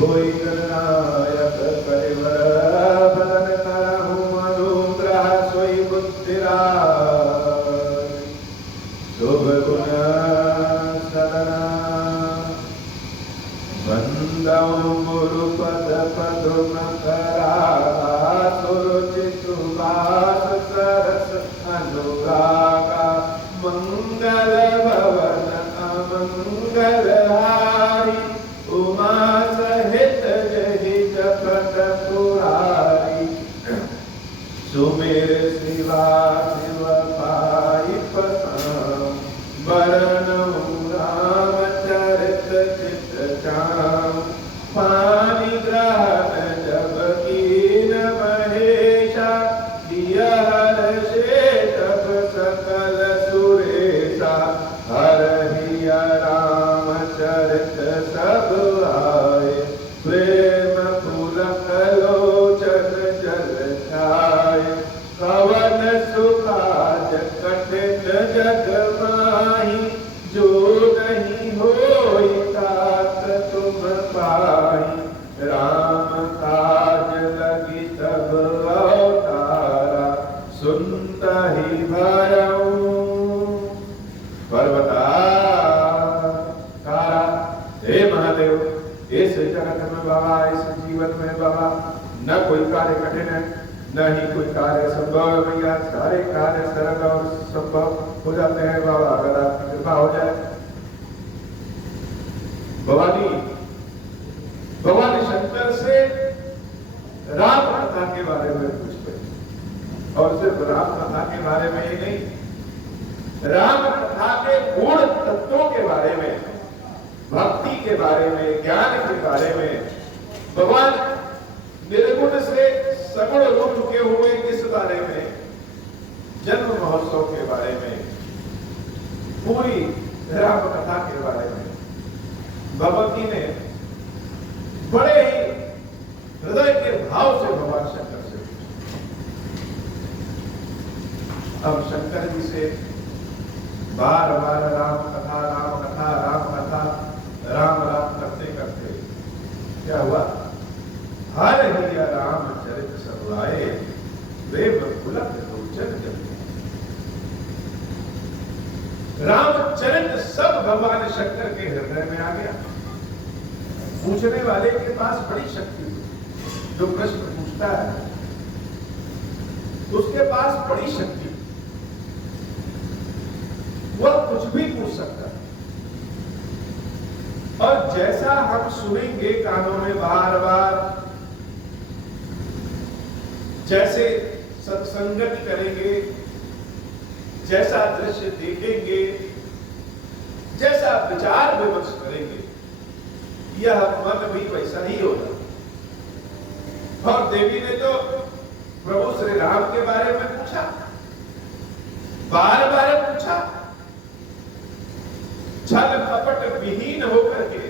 होई गणनायक करिवर बदन करहु अनुग्रह सोई बुद्धिराज शुभ गुण सदना वंदौ गुरुपद पदुम करा सुरुचि सुबास सरस अनुरागा मंगल भवन अमंगल हारी उमा सहित जहि जपत पुरारी सुमेर शिवा शिव पाई पसाम बरनऊ रामचरित चित चाम पानी ग्रहण जब कीन महेशा दिया हर्षे तब सकल सुरेशा हरहिया रामचरित सब आए प्रेम पुलक लोचन जल छाए कवन सुकाज कठिन जग माही जो नहीं होई तात तुम पाई राम काज लगी तब अवतारा सुनता ही भयऊ पर्वताकारा। हे महादेव, इस जगत में बाबा, इस जीवन में बाबा न कोई कार्य कठिन है न ही कोई कार्य संभव है भैया। सारे कार्य सरल और संभव हो जाते हैं बाबा अगर आपकी कृपा हो जाए। भगवान शंकर से राम कथा के बारे में पूछते और सिर्फ राम कथा के बारे में ही नहीं, राम कथा के गुण तत्वों के बारे में, भक्ति के बारे में, ज्ञान के बारे में, भगवान निर्गुण से सगुण हो चुके हुए इस बारे में, जन्म महोत्सव के बारे में, पूरी राम कथा के बारे में भगवती ने बड़े ही हृदय के भाव से भगवान शंकर से पूछा। अब शंकर जी से बार बार राम कथा राम कथा राम कथा राम राम करते करते क्या हुआ? हर ही राम चरित सब आए प्रेम पुलक लोचन जब। रामचरित सब भगवान शंकर के हृदय में आ गया। पूछने वाले के पास बड़ी शक्ति है, जो प्रश्न पूछता है उसके पास बड़ी शक्ति, वह कुछ भी पूछ सकता है। और जैसा हम सुनेंगे कानों में बार बार, जैसे सत्संगत करेंगे, जैसा दृश्य देखेंगे, जैसा विचार विमर्श करेंगे, यह मन भी वैसा ही होगा। और देवी ने तो प्रभु श्री राम के बारे में पूछा, बार बार पूछा, छल कपट विहीन होकर के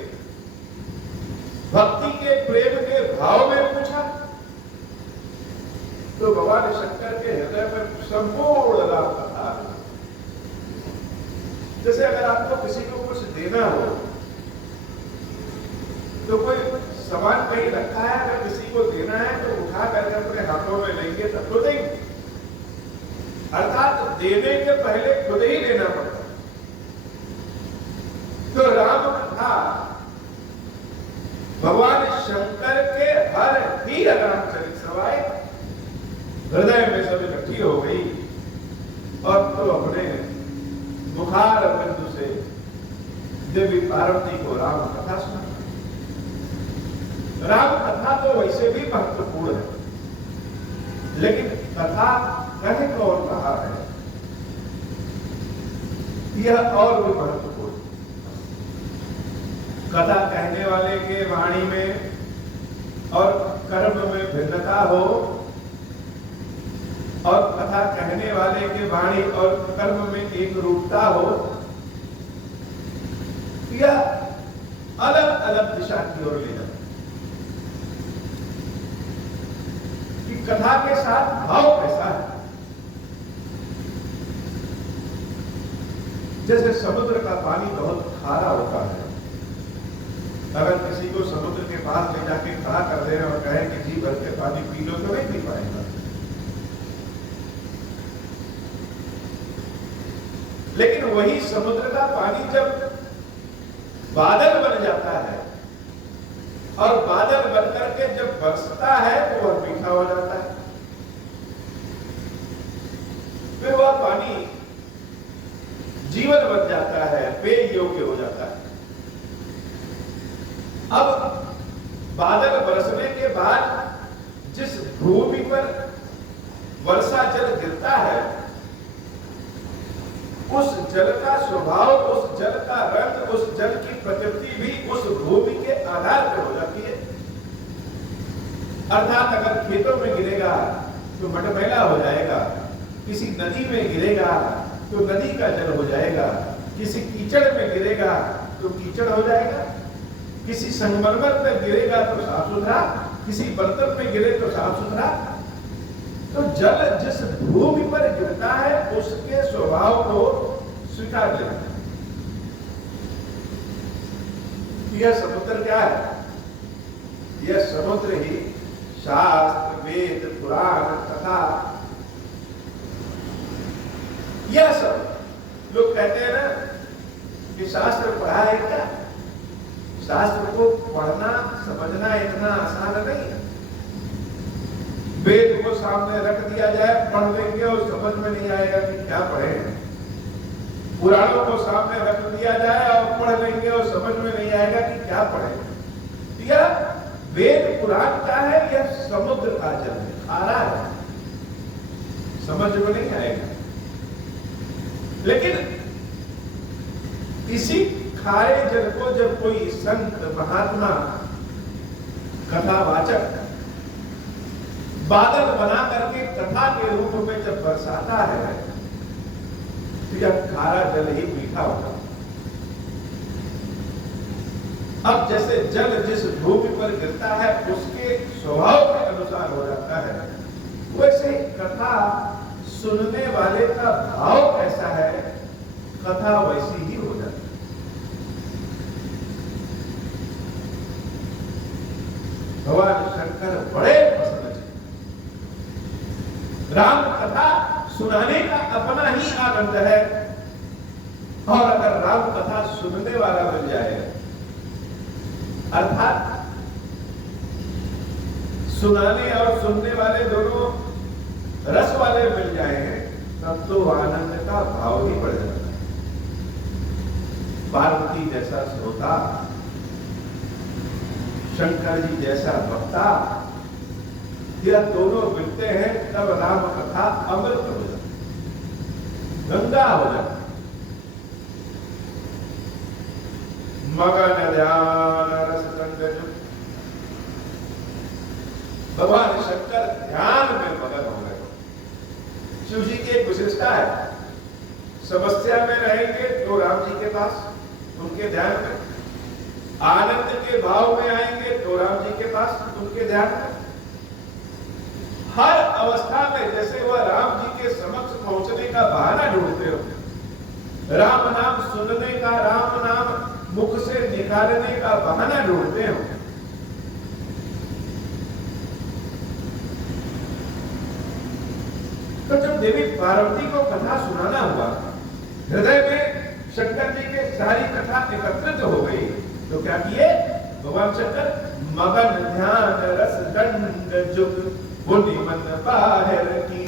भक्ति के प्रेम के भाव में पूछा। तो भगवान शंकर के हृदय में संपूर्ण राम कथा। जैसे अगर आपको किसी को कुछ देना हो तो कोई सामान कहीं रखा है, अगर किसी को देना है तो उठा करके अपने हाथों में लेंगे तब तो देंगे, अर्थात देने के पहले खुद ही लेना पड़ता है। तो राम कथा भगवान शंकर के हर ही रामचरित सवाए हृदय में सब इकट्ठी हो गई और तो अपने मुखार बिंदु से देवी पार्वती को राम कथा सुना। राम कथा तो वैसे भी महत्वपूर्ण है, लेकिन कथा कहे को और कहा है, यह और भी महत्वपूर्ण। कथा कहने वाले के वाणी में और कर्म में भिन्नता हो, और कथा कहने वाले के वाणी और कर्म में एक रूपता हो, यह अलग अलग दिशा की ओर ले जाता है। कि कथा के साथ भाव कैसा है। जैसे समुद्र का पानी बहुत खारा होता है अगर किसी को समुद्र के पास ले जाके खड़ा कर दे और कहे कि जी भर के पानी पी लो तो नहीं पी पाएगा। लेकिन वही समुद्र का पानी जब बादल बन जाता है और बादल बनकर के जब बरसता है तो वह मीठा हो जाता है, फिर वह पानी जीवन बन जाता है, पेय योग्य हो जाता है। अब बादल बरसने के बाद जिस भूमि पर वर्षा जल गिरता है उस जल का स्वभाव, उस जल का रंग, उस जल की प्रकृति भी उस भूमि के आधार पर हो जाती है। अर्थात अगर खेतों में गिरेगा तो मटमैला हो जाएगा, किसी नदी में गिरेगा तो नदी का जल हो जाएगा, किसी कीचड़ में गिरेगा तो कीचड़ हो जाएगा, किसी संगमरमर पर गिरेगा तो साफ सुथरा, किसी बर्तन में गिरे तो साफ सुथरा। तो जल जिस भूमि पर गिरता है उसके स्वभाव को स्वीकार लेना। यह समुद्र क्या है? यह समुद्र ही शास्त्र, वेद, पुराण, कथा, यह सब लोग कहते हैं ना कि शास्त्र पढ़ा है क्या? शास्त्र को पढ़ना समझना इतना आसान नहीं है। वेद को सामने रख दिया जाए, पढ़ लेंगे और समझ में नहीं आएगा कि क्या पढ़े। पुराणों को सामने रख दिया जाए और पढ़ लेंगे और समझ में नहीं आएगा कि क्या पढ़े। यह वेद पुराण का है, यह समुद्र का जल है, खारा है, समझ में नहीं आएगा। लेकिन इसी खारे जल को जब कोई संत, महात्मा, कथावाचक बादल बना करके कथा के रूप में जब बरसाता है तो यह खारा जल ही मीठा होगा। अब जैसे जल जिस भूमि पर गिरता है उसके स्वभाव के अनुसार हो जाता है, वैसे कथा सुनने वाले का भाव कैसा है, कथा वैसी ही हो जाती है। भगवान शंकर बड़े पसंद है। राम कथा सुनाने का अपना ही आनंद है, और अगर राम कथा सुनने वाला मिल जाए, अर्थात सुनाने और सुनने वाले दोनों रस वाले मिल जाए, तब तो आनंद का भाव ही बढ़ जाता है। पार्वती जैसा श्रोता, शंकर जी जैसा वक्ता, यह दोनों मिलते हैं तब राम कथा अमृत हो जाती, गंगा हो जाती। मगन ध्यान रस रंग, भगवान शंकर ध्यान में मगन हो गए। शिव जी की एक विशेषता है, समस्या में रहेंगे तो राम जी के पास, उनके ध्यान में, आनंद के भाव में आएंगे तो राम जी के पास, उनके ध्यान में। हर अवस्था में जैसे वह राम जी के समक्ष पहुंचने का बहाना ढूंढते हो, राम नाम सुनने का, राम नाम मुख से निकालने का बहाना ढूंढते हो। तो जब देवी पार्वती को कथा सुनाना हुआ, हृदय में शंकर जी के सारी कथा एकत्रित हो गई, तो क्या किए भगवान शंकर? मगन ध्यान रस दंड जुग मुनि मन बाहर की,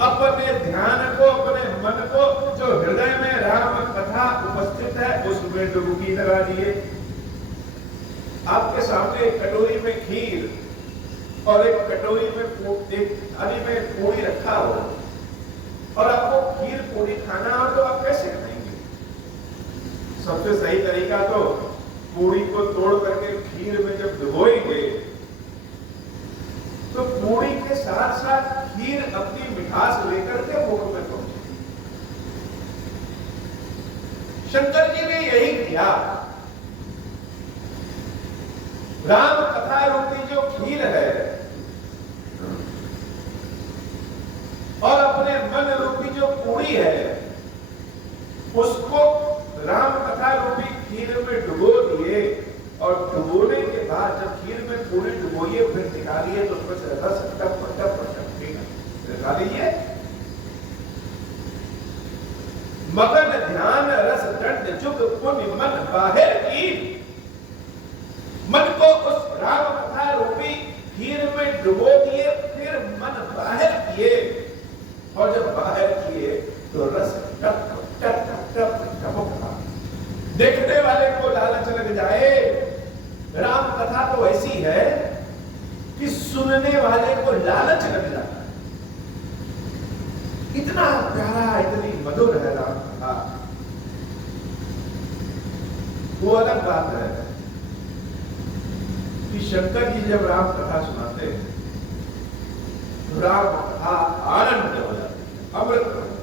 अपने ध्यान को, अपने मन को जो हृदय में राम कथा उपस्थित है उसमें डुबकी लगा दिए। आपके सामने एक कटोरी में खीर और एक कटोरी में एक थाली में पूरी रखा हो, और आपको खीर पूरी खाना हो तो आप कैसे खाएंगे? सबसे सही तरीका तो पूरी को तोड़ करके खीर में जब डुबोएंगे तो पूरी के साथ साथ खीर अपनी मिठास लेकर के मुख में पहुंचे। शंकर जी ने यही किया। राम कथा रूपी जो खीर है और अपने मन रूपी जो पूरी है, उसको राम कथा रूपी खीर में डुबो दिए बाद जब खीर में पूरी डुबोइए फिर निकालिए तो उसमें से रस टप टप टपकेगा, निकालिए। मगन ध्यान रस दंड जुग पुण्य मन बाहर की, मन को उस राम कथा रूपी खीर में डुबो दिए, फिर मन बाहर किए, और जब बाहर किए तो रस टप टप टप टपका। देखने वाले को लालच लग जाए। राम कथा तो ऐसी है कि सुनने वाले को लालच लग जाता है। इतना प्यारा, इतनी मधुर है राम कथा। वो अलग बात है कि शंकर जी जब राम कथा सुनाते हैं तो राम कथा आनंद हो जाती है, अमृत हो जाती है।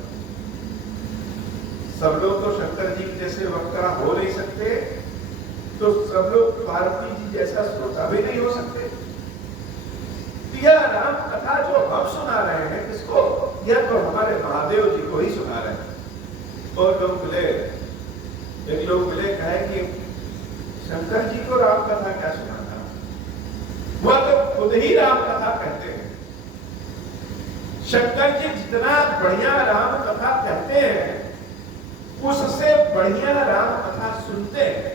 सब लोग तो शंकर जी जैसे वक्ता हो नहीं सकते, तो सब लोग पार्वती जी जैसा श्रोता भी नहीं हो सकते। यह राम कथा जो हम सुना रहे हैं किसको, यह तो हमारे महादेव जी को ही सुना रहे हैं। और लोग मिले, एक लोग मिले, कहे कि शंकर जी को राम कथा क्या सुनाना, वह तो खुद ही राम कथा कहते हैं। शंकर जी जितना बढ़िया राम कथा कहते हैं उससे बढ़िया राम कथा सुनते हैं।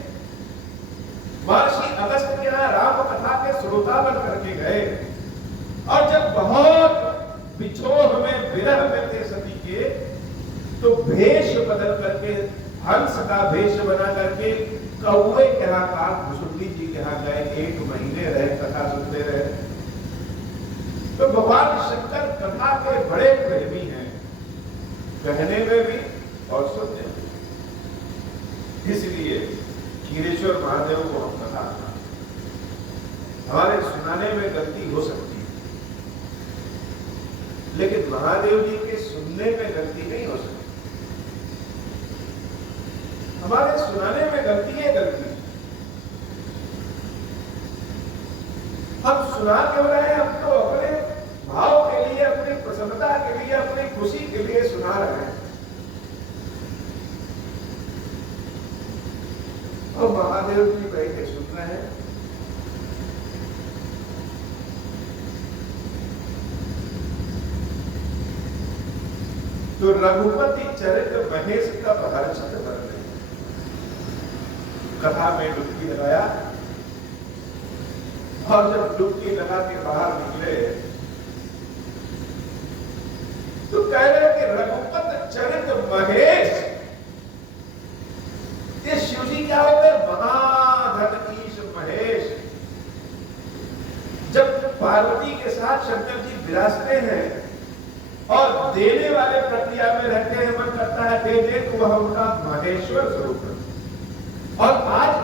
महर्षि अगस्त्य के यहाँ राम कथा के श्रोता बन करके गए, और जब बहुत बिछोह में विरह में थे सती के, तो भेष बदल करके, हंस का भेष बना करके कौवे के यहाँ काक भुसुंडी जी के यहाँ गए, 1 महीने रहे, कथा सुनते रहे। तो भगवान शंकर कथा के बड़े प्रेमी हैं, कहने में भी और सुनने में। इसलिए क्षीरेश्वर महादेव को हम कथा, हमारे सुनाने में गलती हो सकती है, लेकिन महादेव जी के सुनने में गलती नहीं हो सकती। हमारे सुनाने में गलती है, गलती हम सुना क्यों रहे हैं? हम तो अपने भाव के लिए, अपनी प्रसन्नता के लिए, अपनी खुशी के लिए सुना रहे हैं। और महादेव जी बैठ के सुन रहे हैं। तो रघुपति चरित्र महेश का हर्षित वर्णन, कथा में डुबकी लगाया, और जब डुबकी लगा के बाहर निकले तो कह रहे कि रघुपत चरित्र महेश, ये शिव जी क्या होते हैं? महाधन ईश महेश। जब पार्वती के साथ शंकर जी विराजते हैं और देने वाले प्रक्रिया में रहते हैं, मन करता है दे दे, तो वह उनका महेश्वर स्वरूप है। और आज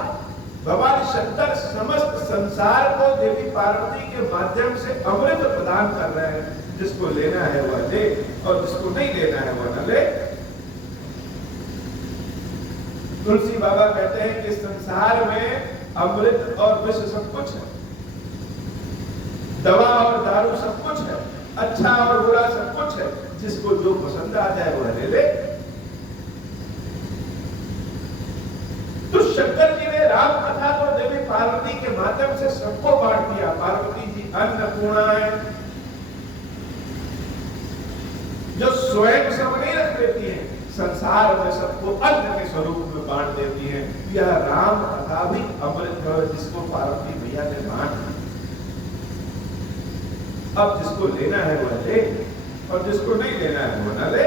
भगवान शंकर समस्त संसार को देवी पार्वती के माध्यम से अमृत प्रदान कर रहे हैं। जिसको लेना है वह ले, और जिसको नहीं लेना है वह न ले। तुलसी बाबा कहते हैं कि संसार में अमृत और विष सब कुछ है, दवा और दारू सब कुछ है, अच्छा और बुरा सब कुछ है। जिसको जो पसंद आ जाए वह ले ले। तो शंकर जी ने राम कथा को देवी पार्वती के माध्यम से सबको बांट दिया। पार्वती जी अन्नपूर्णा है, जो स्वयं सब नहीं रख देती है, संसार में सबको अन्न के स्वरूप में बांट देती है। यह राम कथा भी अमृत है, जिसको पार्वती मैया ने बांट दिया। अब जिसको लेना है वह ले, और जिसको नहीं लेना है वह न ले।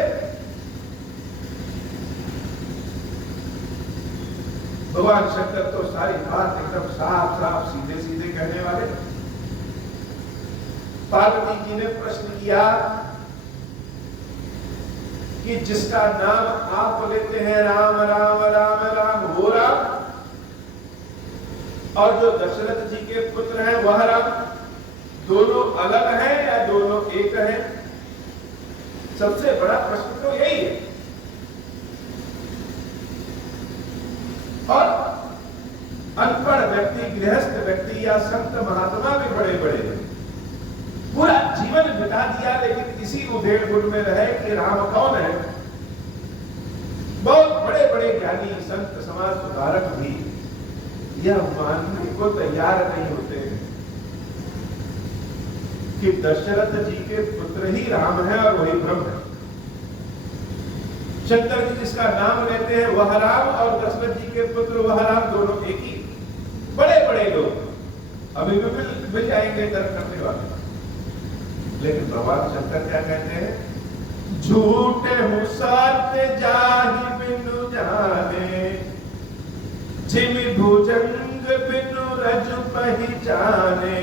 भगवान शंकर तो सारी बात एकदम साफ साफ सीधे सीधे कहने वाले। पार्वती जी ने प्रश्न किया कि जिसका नाम आप लेते हैं राम राम राम राम, वो राम, और जो दशरथ जी के पुत्र हैं वह राम, दोनों अलग हैं या दोनों एक हैं? सबसे बड़ा प्रश्न तो यही है। और अनपढ़ व्यक्ति, गृहस्थ व्यक्ति या संत महात्मा भी बड़े बड़े हैं, पूरा जीवन बिता दिया लेकिन इसी उधेड़ बुन में रहे कि राम कौन है। बहुत बड़े बड़े ज्ञानी संत समाज सुधारक भी यह मानने को तैयार नहीं होते हैं कि दशरथ जी के पुत्र ही राम है और वही ब्रह्म है। शंकर जी जिसका नाम लेते हैं वह राम और दशरथ जी के पुत्र वह राम, दोनों एक ही। बड़े बड़े लोग अभी भी मिल जाएंगे तर्क करने वाले, लेकिन भगवान शंकर क्या कहते हैं? झूठे हूं सत्य जाहि बिनु जाने, जिम भुजंग बिनु रज पहिचाने,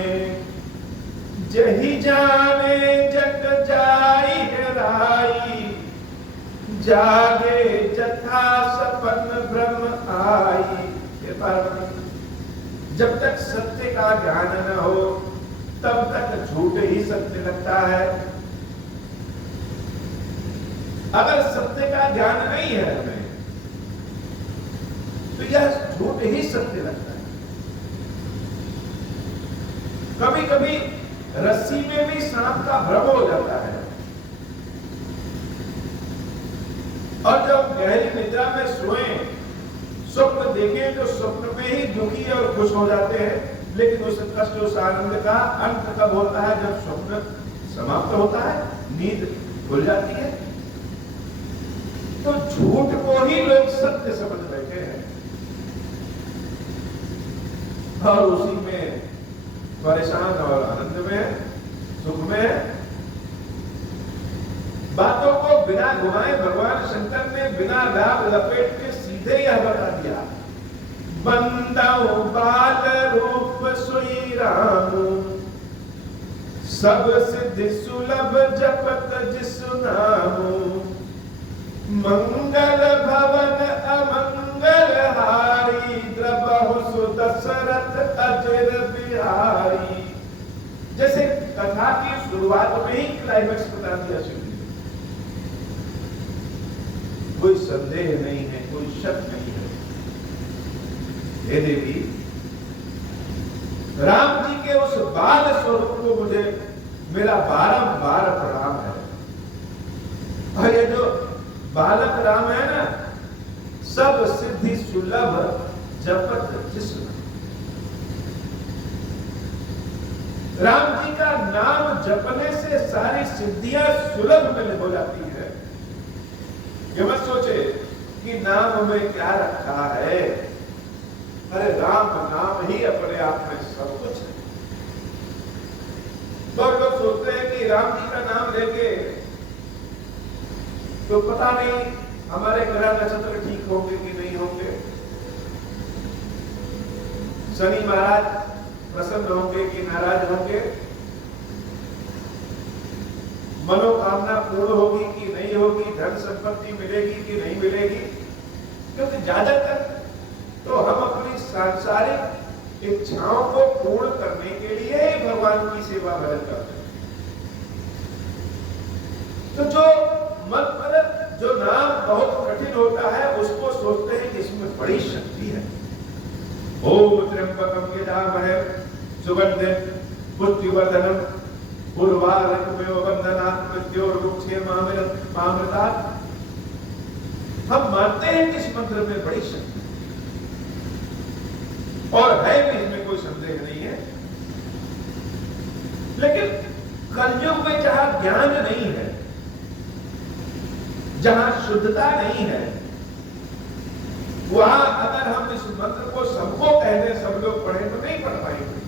जही जाने जग जाई हेराई, जागे जथा सपन ब्रह्म आई। जब तक सत्य का ज्ञान न हो तब तक झूठ ही सत्य लगता है। अगर सत्य का ज्ञान नहीं है हमें तो यह झूठ ही सत्य लगता है। कभी कभी रस्सी में भी सांप का भ्रम हो जाता है, और जब गहरी निद्रा में सोएं, स्वप्न देखें तो स्वप्न में ही दुखी और खुश हो जाते हैं, लेकिन उस कष्ट उस आनंद का अंत कब होता है? जब स्वप्न समाप्त होता है, नींद खुल जाती है। तो झूठ को ही लोग सत्य समझ बैठे हैं और उसी में परेशान और आनंद में, सुख में। बातों को बिना घुमाए भगवान शंकर ने बिना लाभ लपेट के सीधे यह बता दिया, बंदाऊ बाल रूप सोई राम, सब सिद्धि सुलभ जपत जिसु नामु, मंगल भवन अमंगल हारी, द्रबहु सुदशरथ अजर बिहारी। जैसे कथा की शुरुआत में ही क्लाइमेक्स बता दिया शिव जी, कोई संदेह नहीं है, कोई शक नहीं है। हे देवी, राम जी के उस बाल स्वरूप को मुझे मेरा बारंबार प्रणाम है। और ये जो बालक राम है ना, सब सिद्धि सुलभ जपत जिसु। राम जी का नाम जपने से सारी सिद्धियां सुलभ में हो जाती है। ये मत सोचे कि नाम में क्या रखा है, अरे राम नाम ही अपने आप में सब कुछ है। बहुत लोग सोचते हैं कि राम जी का नाम लेके तो पता नहीं हमारे ग्रह नक्षत्र ठीक होंगे कि नहीं होंगे, शनि महाराज प्रसन्न होंगे कि नाराज होंगे, मनोकामना पूर्ण होगी कि नहीं होगी, धन संपत्ति मिलेगी कि नहीं मिलेगी। क्योंकि ज्यादातर तो हम अपनी सांसारिक इच्छाओं को पूर्ण करने के लिए ही भगवान की सेवा भजन करते हैं। तो जो मन पर जो नाम बहुत कठिन होता है उसको सोचते हैं कि इसमें बड़ी शक्ति है। ओम त्र्यंबकम यजामहे सुगंधिं पुष्टिवर्धनम उर्वारुकमेव बन्धनात् मृत्योर्मुक्षीयमामृतात्। हम मानते हैं कि इस मंत्र में बड़ी शक्ति और है भी, इसमें कोई संदेह नहीं है। लेकिन कलयुग में जहां ज्ञान नहीं है, जहां शुद्धता नहीं है, वहां अगर हम इस मंत्र को सबको कह दें, सब लोग पढ़े तो नहीं पढ़ पाएंगे।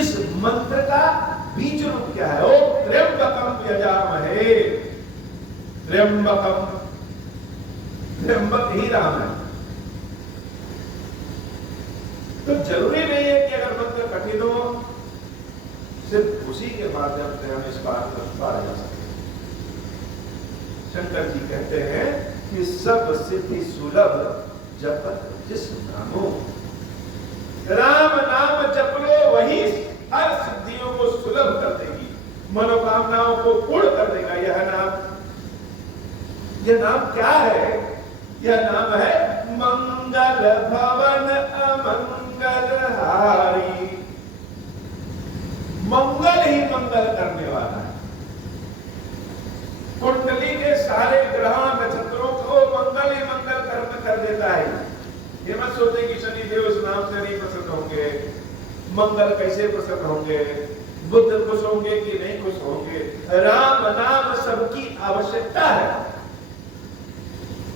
इस मंत्र का बीज रूप क्या है? ओम त्र्यंबकम यजामहे। त्र्यंबकम, त्र्यंबक ही राम है। तो जरूरी नहीं है कि अगर मंत्र कठिन हो, सिर्फ उसी के माध्यम से हम इस बात को पार जा सकते। शंकर जी कहते हैं कि सब सिद्धि सुलभ जपत जिसु नामो। राम नाम जप लो, वही हर सिद्धियों को सुलभ कर देगी, मनोकामनाओं को पूर्ण कर देगा। यह नाम क्या है? यह नाम है मंगल भवन अमंगल हारी। मंगल ही मंगल करने वाला है। कुंडली के सारे ग्रह नक्षत्रों को मंगल ही मंगल कर देता है। ये मत सोचे कि शनि देव मंगल कैसे प्रसन्न होंगे, बुद्ध खुश होंगे कि नहीं खुश होंगे। राम नाम सबकी आवश्यकता है,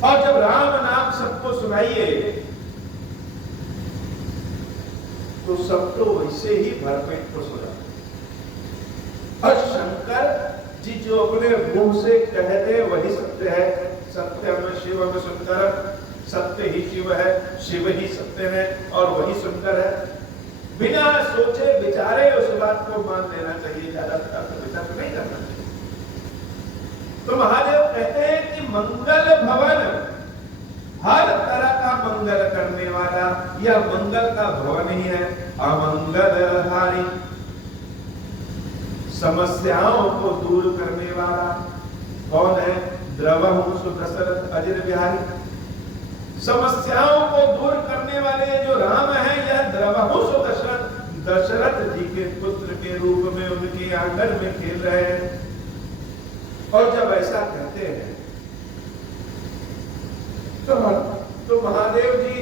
और जब राम नाम सबको सुनाइए तो सब तो वैसे ही भरपेट खुश हो जाते। और शंकर जी जो अपने मुंह से कहते वही सत्य है। सत्यम शिवम सुंदर, सत्य ही शिव है, शिव ही सत्य है और वही सुंदर है। बिना सोचे विचारे उस बात को मान लेना चाहिए, ज्यादा विचार नहीं करना चाहिए। तो महादेव कहते हैं कि मंगल भवन, हर तरह का मंगल करने वाला, यह मंगल का भवन ही है। अमंगलहारी, समस्याओं को दूर करने वाला कौन है? द्रवहु सुदशरथ अजिर बिहारी। समस्याओं को दूर करने वाले जो राम है, यह द्रवहु सुदशरथ, दशरथ जी के पुत्र के रूप में उनके आंगन में खेल रहे हैं। और जब ऐसा कहते हैं तो महादेव जी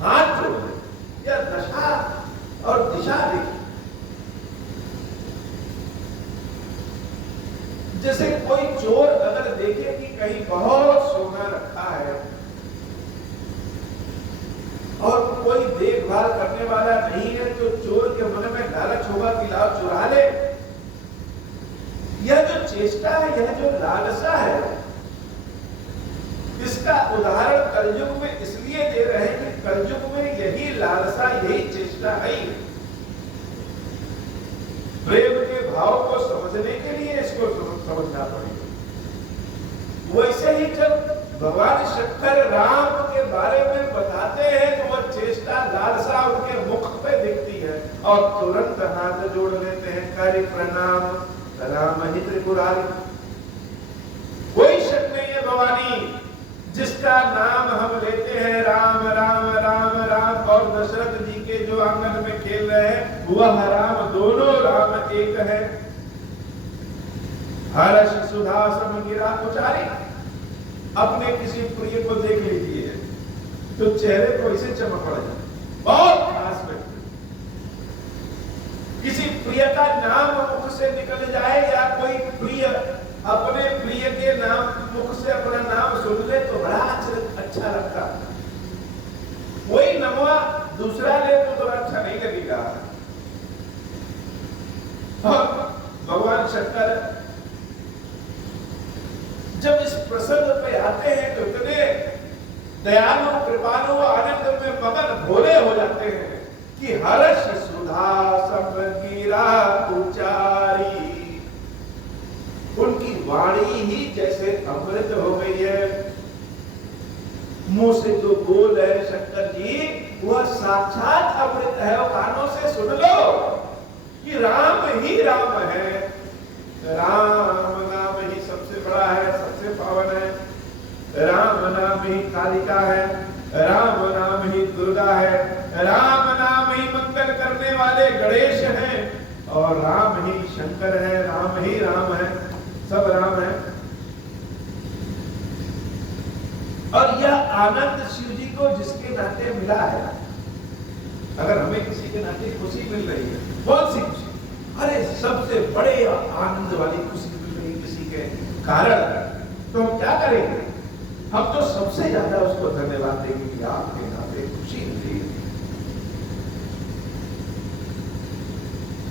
हाथ जोड़े, यह दशा और दिशा देखिए। जैसे कोई चोर अगर देखे कि कहीं बहुत सोना रखा है और कोई देखभाल करने वाला नहीं है, तो चोर के मन में लालच होगा कि लाओ चुरा ले। यह जो चेष्टा है, यह जो लालसा है, इसका उदाहरण कलयुग में इसलिए दे रहे हैं कि कलयुग में यही लालसा, यही चेष्टा है। प्रेम के भाव को समझने के लिए इसको समझना पड़ेगा। वैसे ही जब भगवान शंकर राम के बारे में बताते हैं तो वह चेष्टा, लालसा उनके मुख पे दिखती है और तुरंत हाथ जोड़ लेते हैं, करि प्रणाम राम ही त्रिपुरारी। कोई शक नहीं है भवानी, जिसका नाम हम लेते हैं राम राम राम राम, और दशरथ जी के जो आंगन में खेल रहे हैं वह राम, दोनों राम एक है। हर्ष सुधा समिगिरा उचारी। अपने किसी प्रिय को देख लीजिए तो चेहरे को इसे चमक पड़ जाए, बहुत खास व्यक्ति। किसी प्रिय का नाम मुख से निकल जाए या कोई प्रिय अपने प्रिय के नाम मुख से अपना नाम सुन ले तो बड़ा अच्छा लगता। कोई नमवा दूसरा ले तो अच्छा नहीं लगेगा। भगवान शंकर जब इस प्रसंग पे आते हैं तो इतने दयालु, कृपालु, आनंद में मगन भोले हो जाते हैं कि हर्ष सुधा समिगिरा उचारी। उनकी वाणी ही जैसे अमृत हो गई है। मुंह से जो बोल है शंकर जी, वह साक्षात अमृत है। और कानों से सुन लो कि राम ही राम है। राम नाम ही सबसे बड़ा है, सबसे पावन है। राम नाम ही कालिका है, राम नाम ही दुर्गा है, राम नाम ही मंगल करने वाले गणेश हैं, और राम ही शंकर है, राम ही राम है, सब राम है। और यह आनंद शिव जी को जिसके नाते मिला है, अगर हमें किसी के नाते खुशी मिल रही है, कौन सी खुशी? अरे सबसे बड़े आनंद वाली खुशी मिल रही किसी के कारण, तो हम क्या करेंगे? हम तो सबसे ज्यादा उसको धन्यवाद देंगे कि आपके नाते खुशी मिली।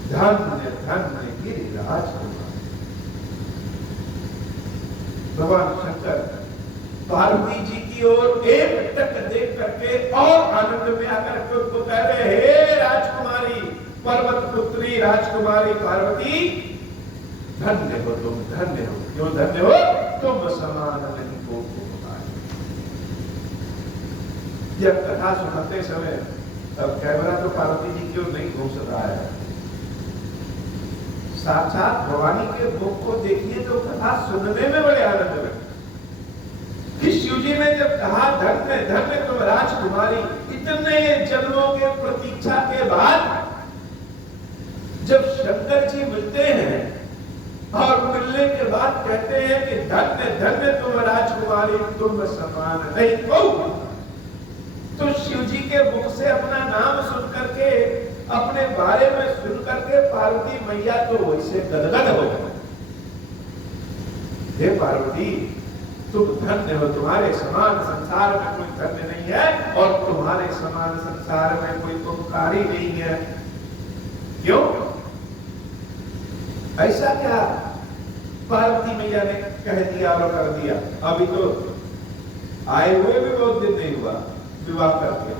धन्य धन्य गिरिराज कुमार। भगवान शंकर पार्वती जी की ओर एक टक देख करके और आनंद में आकर के उनको कह रहे, हे राजकुमारी, पर्वत पुत्री राजकुमारी पार्वती, धन्य हो तुम, धन्य हो। क्यों धन्य हो? तुम समान नहीं को जब कथा सुनाते समय तब कैमरा तो पार्वती जी की ओर नहीं घूम सकता है। साक्षात भवानी के मुख को देखिए तो कथा सुनने में बड़े आनंद में। शिव जी ने जब कहा धन्य धन्य तुम राजकुमारी, इतने जन्मों के प्रतीक्षा के बाद जब शंकर जी मिलते हैं और मिलने के बाद कहते हैं कि धन्य धन्य तुम राजकुमारी, तुम समान नहीं को, तो शिव जी के मुख से अपना नाम सुन करके अपने बारे में सुन करके पार्वती मैया तो वैसे गदगद हो गए। हे पार्वती, तुम धन्य हो, तुम्हारे समान संसार में कोई धन्य नहीं है और तुम्हारे समान संसार में कोई उपकारी नहीं है। क्यों? ऐसा क्या पार्वती मैया ने कह दिया और कर दिया? अभी तो आए हुए भी बहुत दिन नहीं हुआ विवाह करके।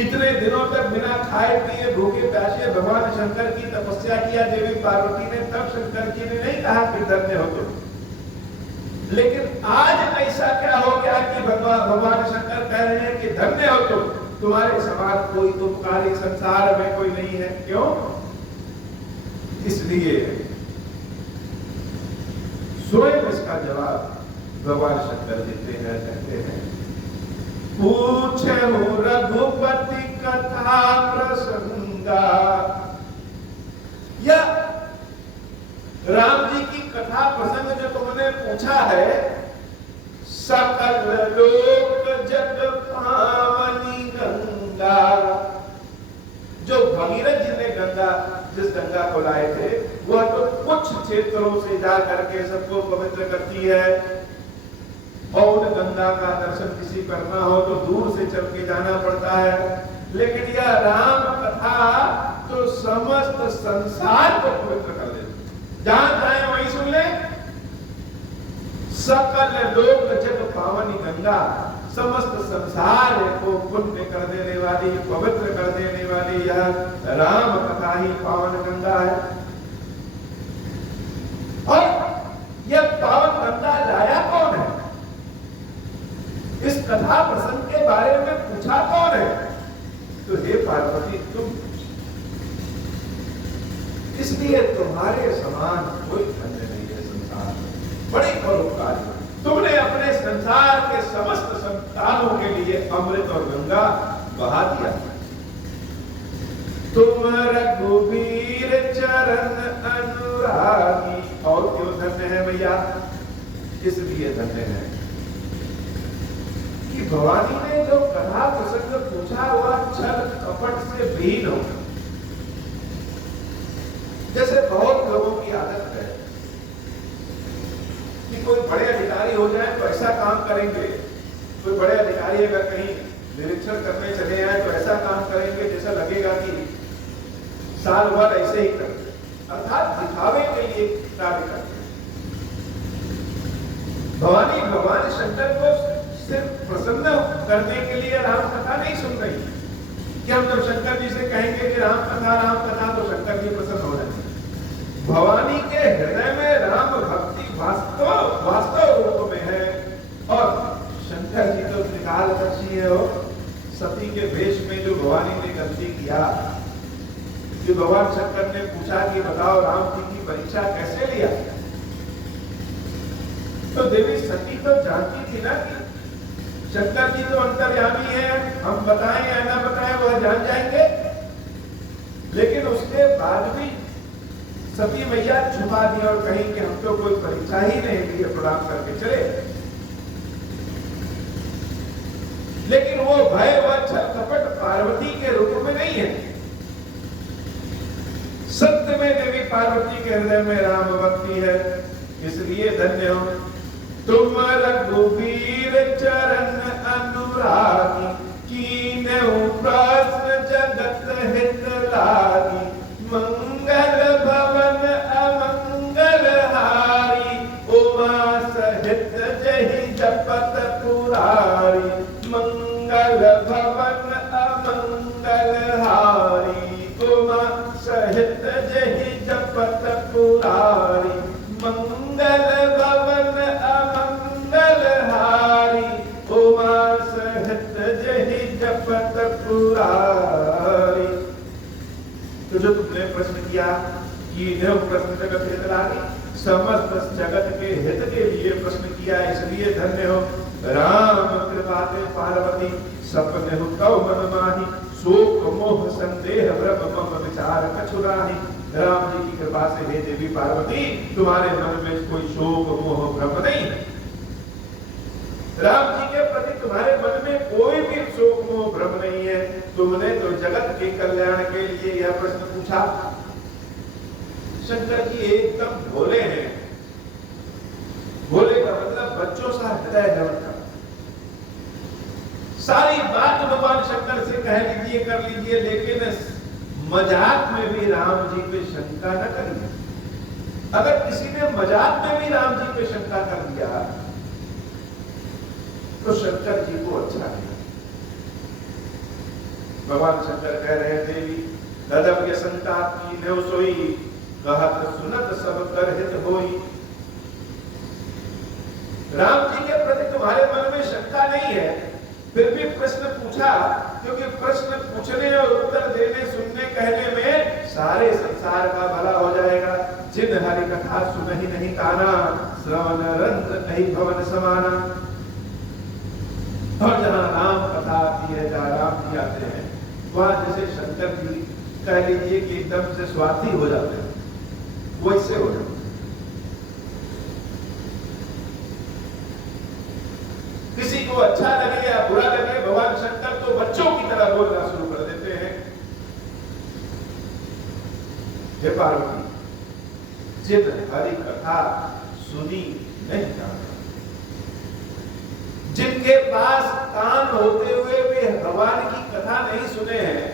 इतने दिनों तक बिना खाए पिए भूखे प्यासे भगवान शंकर की तपस्या किया देवी पार्वती ने, तब शंकर जी ने नहीं कहा कि धन्य हो तुम। लेकिन आज ऐसा क्या हो गया कि भगवान शंकर कह रहे हैं कि धन्य हो तुम, तुम्हारे समान कोई उपकारी संसार में कोई नहीं है। क्यों? इसलिए स्वयं इसका जवाब भगवान शंकर देते हैं, कहते हैं पूछे रघुपति कथा प्रसंगा। या राम जी की कथा प्रसंग जो तुमने पूछा है, सकल लोक जग पावनी गंगा। जो भगीरथ जी ने जिस गंगा को लाए थे, वह तो कुछ क्षेत्रों से जा करके सबको पवित्र करती है। और गंगा का दर्शन किसी करना हो तो दूर से चल के जाना पड़ता है। लेकिन यह राम कथा तो समस्त संसार को पवित्र कर देती, जहां जाए वहीं सुन ले। सकल लोक जग पावनी गंगा, समस्त संसार को पुण्य कर देने वाली, पवित्र कर देने वाली यह राम कथा ही पावन गंगा है। और यह पावन गंगा लाया कौन है? इस कथा प्रसंग के बारे में पूछा कौन है? तो हे पार्वती, तुम। इसलिए तुम्हारे समान कोई धन्य नहीं है संसार में, बड़े परोपकारी। तुमने अपने संसार के समस्त संतानों के लिए अमृत और गंगा बहा दिया। तुम रघुवीर चरण अनुरागी। और क्यों धन्य है भैया? इसलिए धन्य है कि भवानी ने जो कथा प्रसंग पूछा वह छल कपट से विहीन हो। जैसे बहुत लोगों की आदत है कि कोई बड़े अधिकारी हो जाए तो ऐसा काम करेंगे, कोई बड़े अधिकारी अगर कहीं निरीक्षण करने चले आए तो ऐसा काम करेंगे जैसा लगेगा कि साल भर ऐसे ही करते, अर्थात दिखावे के लिए कार्य करते। भवानी भगवान शंकर को सिर्फ प्रसन्न करने के लिए राम कथा नहीं सुन रही कि हम जब शंकर जी से कहेंगे कि राम कथा तो शंकर जी प्रसन्न हो जाएंगे। भवानी के हृदय में राम भक्ति वास्तव रूप में है। और शंकर जी तो त्रिकालदर्शी है। हो सती के वेश में जो भवानी ने गलती किया, जो भगवान शंकर ने पूछा कि बताओ राम जी की परीक्षा कैसे लिया, तो देवी सती तो जानती थी ना कि शंकर जी तो अंतर्यामी है, हम बताएं या ना बताएं वह जान जाएंगे। लेकिन उसके बाद भी सती मैया छुपा दी और कही कि हम तो कोई परीक्षा ही नहीं दी है, प्रणाम करके चले। लेकिन वो भय व छल कपट पार्वती के रूप में नहीं है। सत्य में देवी पार्वती के हृदय में राम भक्ति है। इसलिए धन्य हो तुम रघुवीर चरण अनुरागी, कीन्हु प्रश्न जगत हित लागी। मंगल भवन अमंगल हारी, उमा सहित जहि जपत पुरारी। मंगल भवन अमंगल हारी, उमा सहित जहि जपत पुरारी। मंगल भवन अमंगल हारी, उमा सहित जहि जपत पुरारी। तो जो तुमने प्रश्न किया कि प्रश्न जगत हित लागी, समस्त जगत के हित के लिए प्रश्न किया, इसलिए धन्य हो। राम कृपा ते पार्वती, सपने हो तव मन माही। शोक मोह संदेह भ्रम मम विचार कछु नाहि। राम जी की कृपा से हे देवी पार्वती, तुम्हारे मन में कोई शोक मोह भ्रम नहीं। राम जी के प्रति तुम्हारे मन में कोई भी शोक मोह भ्रम नहीं है। तुमने तो जगत के कल्याण के लिए यह प्रश्न पूछा। शंकर जी एकदम भोले हैं। भोले का मतलब बच्चों सा हृदय है उनका। सारी बात भगवान शंकर से कह लीजिए, कर लीजिए, लेकिन मजाक में भी राम जी पे शंका न करिए। अगर किसी ने मजाक में भी राम जी पे शंका कर दिया तो शंकर जी को अच्छा नहीं। भगवान शंकर कह रहे हैं, देवी ददव्य शंका की नेव सोई, कहत सुनत सब कर हित होई। राम जी के प्रति तुम्हारे मन में शंका नहीं है, फिर भी प्रश्न पूछा, क्योंकि प्रश्न पूछने और उत्तर देने, सुनने, कहने में सारे संसार का भला हो जाएगा। जिन हरि कथा सुनहि नहीं काना, श्रवण रंध्र नहीं भवन समाना। और जहां राम कथा आती है, जहां राम जी आते हैं, वहां जैसे शंकर जी कह लीजिए कि एकदम से स्वार्थी हो जाते हैं, वैसे हो जाते हैं। किसी को अच्छा लगे या बुरा लगे, भगवान शंकर तो बच्चों की तरह बोलना शुरू कर देते हैं। हे पार्वती, जिन हरि कथा सुनी नहीं जाना, जिनके पास कान होते हुए भी भगवान की कथा नहीं सुने हैं,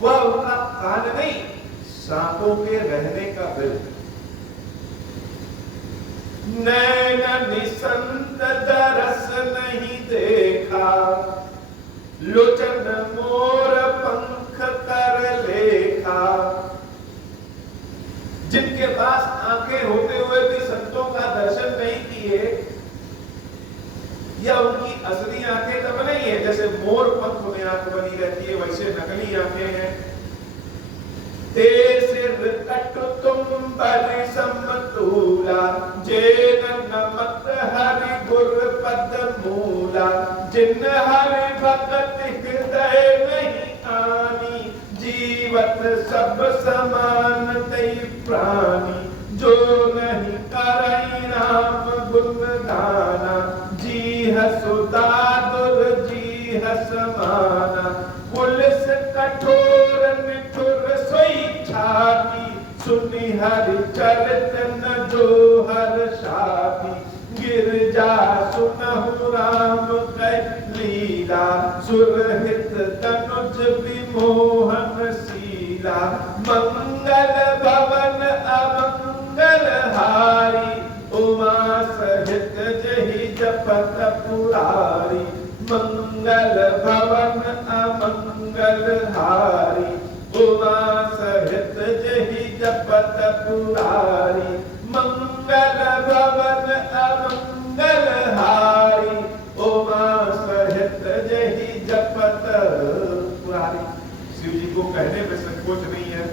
वह उनका कान नहीं, सांपों के रहने का बिल। नैन निसंत दरस नहीं देखा, लोचन मोर पंख कर लेखा। जिनके पास आंखें होते हुए भी संतों का दर्शन नहीं किए, या उनकी असली आंखें तब नहीं है, जैसे मोर पंख में आंख बनी रहती है, वैसे नकली आंखें हैं। ते सिर कट तुम बलि समतूला, जेन नमत हरि गुर पद मूला। जिन हरि भगत हृदय नहीं आनी, जीवत सब समान तई प्राणी। जो नहीं करई राम गुण गाना, जी हसुदा दुर जी हसमाना। पुलिस कठोर निठुर सोई छाती, सुनि हरि चरित न जो हर शादी। गिरजा सुनहु राम कह लीला, सुरहित तनुज विमोहन शीला। मंगल भवन अमंगल हारी, उमा सहित जहि जपत पुरारी। मंगल भवन अमंगल हारी, उमा सहित जहि जपत पुरारी। मंगल भवन अमंगल हारी, उमा सहित जहि जपत पुरारी। शिव जी को कहने में संकोच नहीं है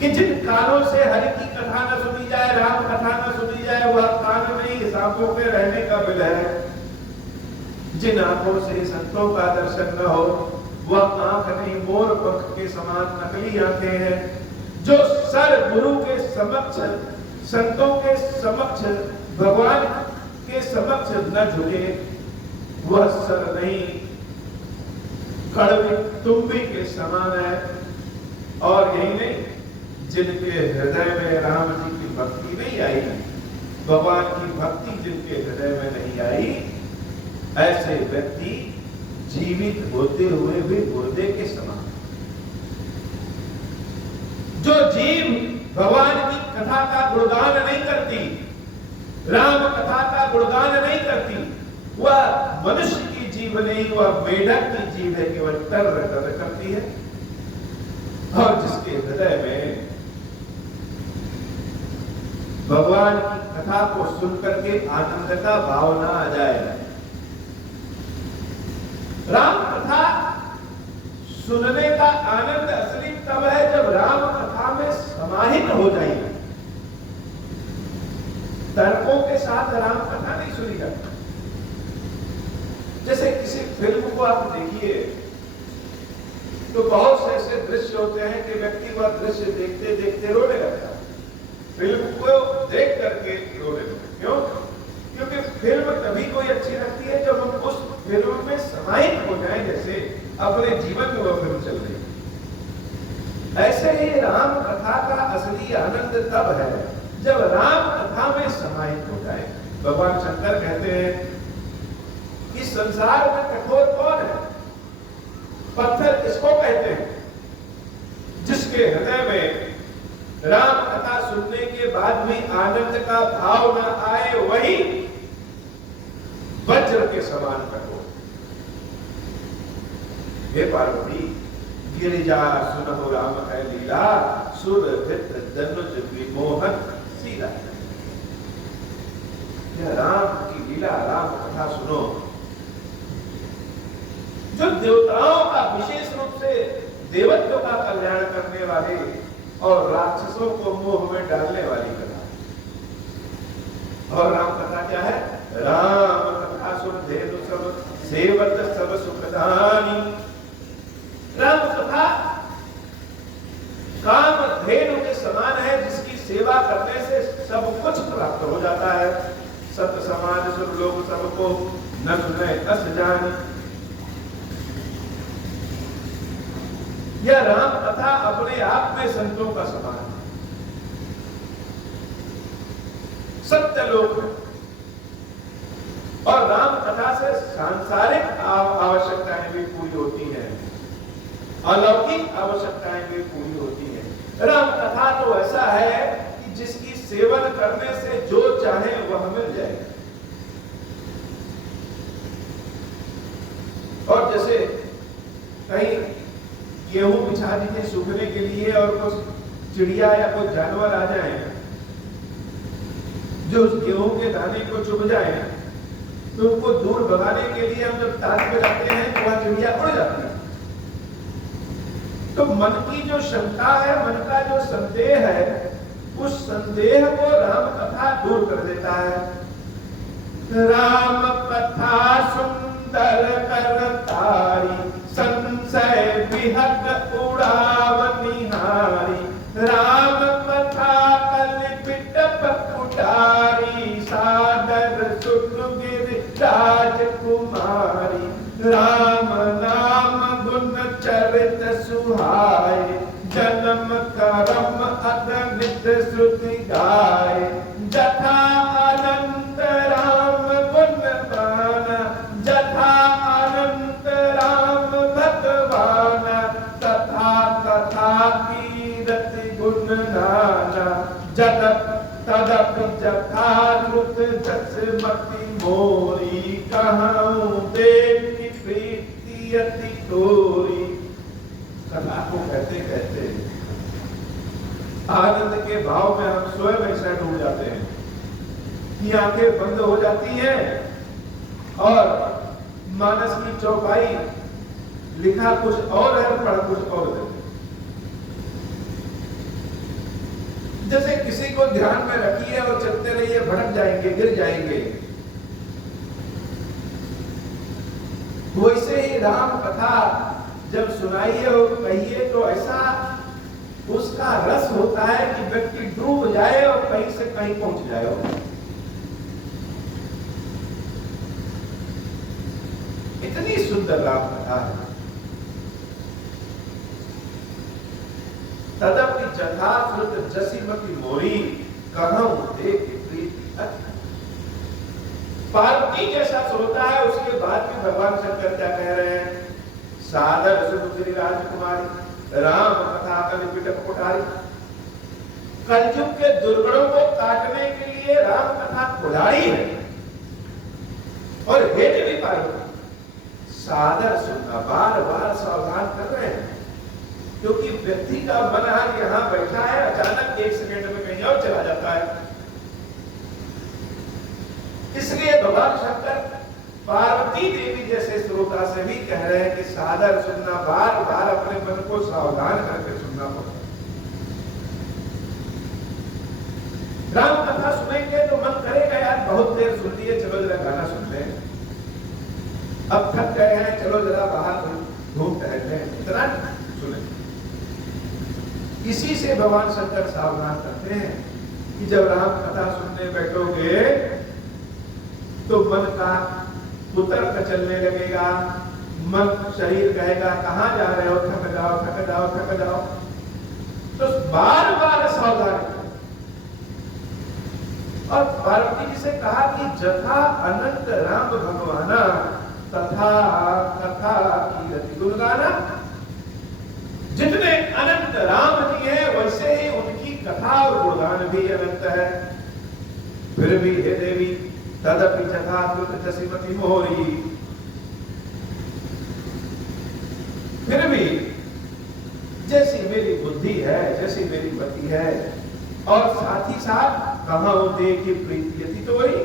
कि जिन कानों से हरि की कथा न सुनी जाए, राम कथा न सुनी जाए, वह कान नहीं, सांपों के रहने का बिल है। जिन आंखों से संतों का दर्शन न हो, वह आंख नहीं, मोर पंख के समान नकली आंखें हैं। जो सर गुरु के समक्ष, संतों के समक्ष, भगवान के समक्ष न झुके, वह सर नहीं, कड़वी तुम्बी के समान है। और यही नहीं, जिनके हृदय में राम जी की भक्ति नहीं आई, भगवान की भक्ति जिनके हृदय में नहीं आई, ऐसे व्यक्ति जीवित होते हुए भी मुर्दे के समान। जो जीव भगवान की कथा का गुणगान नहीं करती, राम कथा का गुणगान नहीं करती, वह मनुष्य की जीव नहीं, वह मेढक की जीव है, केवल टर टर करती है। और जिसके हृदय में भगवान की कथा को सुनकर के आनंद का भाव ना आ जाए। राम कथा सुनने का आनंद असली तब है जब राम कथा में समाहित हो जाएगा। तर्कों के साथ राम कथा नहीं सुनी जाती। जैसे किसी फिल्म को आप देखिए तो बहुत से ऐसे दृश्य होते हैं कि व्यक्ति वह दृश्य देखते देखते रोने लगता है। फिल्म को देख करके रोने लगता है। क्यों? क्योंकि फिल्म तभी कोई अच्छी लगती है जब हम उस फिल्म में समाहित हो जाएं, जैसे अपने जीवन में वह फिल्म चल रही है। ऐसे ही राम कथा का असली आनंद तब है जब राम कथा में समाहित हो जाए। भगवान शंकर कहते हैं कि संसार में कठोर कौन है? पत्थर किसको कहते हैं? जिसके हृदय में राम कथा सुनने के बाद भी आनंद का भाव न आए, वही वज्र के समान कठोर। हे पार्वती, गिरिजा सुनहु राम है लीला, सुर भित्र जनुज विमोहन सीला। यह राम की लीला, राम कथा सुनो, जो देवताओं का विशेष रूप से देवत्व का कल्याण करने वाले और राक्षसों को मोह में डालने वाली कथा। और राम कथा क्या है? राम कथा सुन धेनु सब सेवत सब सुखदानी। राम कथा काम धेनु के समान है, जिसकी सेवा करने से सब कुछ प्राप्त हो जाता है। सत समाज सब लोग सबको न सुने अस जानी। यह राम कथा अपने आप में संतों का समान है। सत्य लोक में और राम कथा से सांसारिक आवश्यकताएं भी पूरी होती हैं, अलौकिक आवश्यकताएं भी पूरी होती हैं। राम कथा तो ऐसा है कि जिसकी सेवन करने से जो चाहे वह मिल जाए। और जैसे कहीं गेहूं बिछा दीजिए सूखने के लिए और कुछ चिड़िया या कुछ जानवर आ जाए जो उस गेहूं के दाने को चुभ जाए, तो उनको दूर भगाने के लिए हम जब ताक में रखते हैं तो वह चिड़िया उड़ जाती है। तो मन की जो शंका है, मन का जो संदेह है, उस संदेह को राम कथा दूर कर देता है। राम कथा सुंदर करतारी, संशय विहग उड़ावनिहारी। राम कथा कलिपिट पकुटारी, सादर सुन राजकुमारी। राम नाम गुण चरित सुहाए, जन्म करम अगणित श्रुति गाए। जथा अनंत राम गुण गाना, जथा अनंत राम भगवान, तथा कथा कीरति गुण नाना। जदप तदप जथा श्रुत जसमति मोरी, कहूं देव की प्रीति अति तोरी। कथा को कहते कहते आनंद के भाव में हम स्वयं ऐसा डूब जाते हैं कि आंखें बंद हो जाती हैं और मानस की चौपाई लिखा कुछ और है, पढ़ कुछ और है। जैसे किसी को ध्यान में रखिए और चलते रहिए, भटक जाएंगे, गिर जाएंगे। वैसे ही राम कथा जब सुनाइए और कहिए तो ऐसा उसका रस होता है कि व्यक्ति डूब जाए और कहीं से कहीं पहुंच जाए। इतनी सुंदर राम कथा है। तदपि जथा श्रुत जसीमती मोरी, कहूं देख प्रीति अति। पार्वती जैसा श्रोता है, उसके बाद भी भगवान शंकर क्या कह रहे हैं? सादर सुंदरी राजकुमारी, राम कथा कलिपिट पकुटारी। कलयुग के दुर्गुणों को काटने के लिए राम कथा कुल्हाड़ी है और हेट भी पार्वती। सादर सुनना, बार बार सावधान कर रहे हैं, क्योंकि व्यक्ति का मन आज यहां बैठा है, अचानक एक सेकंड में कहीं और चला जाता है। इसलिए भगवान शंकर पार्वती देवी जैसे श्रोता से भी कह रहे हैं कि सादर सुनना, बार बार अपने मन को सावधान करके सुनना पड़ता है। राम कथा सुनेंगे तो मन करेगा यार बहुत देर सुन लिए, चलो जरा गाना सुन ले। अब थक गए हैं, चलो जरा बाहर घूम टहल लें, इतना सुने। इसी से भगवान शंकर सावधान करते हैं कि जब राम कथा सुनने बैठोगे तो मन का कुतर्क चलने लगेगा, मन शरीर कहेगा कहां जा रहे हो, थक जाओ थक जाओ थक जाओ। तो बार बार सावधानी। और पार्वती जी से कहा कि जथा अनंत राम भगवाना तथा कथा कीरति गुणगाना। जितने अनंत राम जी हैं वैसे ही उनकी कथा और गुणगान भी अनंत है। फिर भी हे देवी तदपि जथा कृत जसिमति मोरी, फिर भी जैसी मेरी बुद्धि है, जैसी मेरी मति है, और साथ ही साथ कहां देखी प्रीति यति तो वही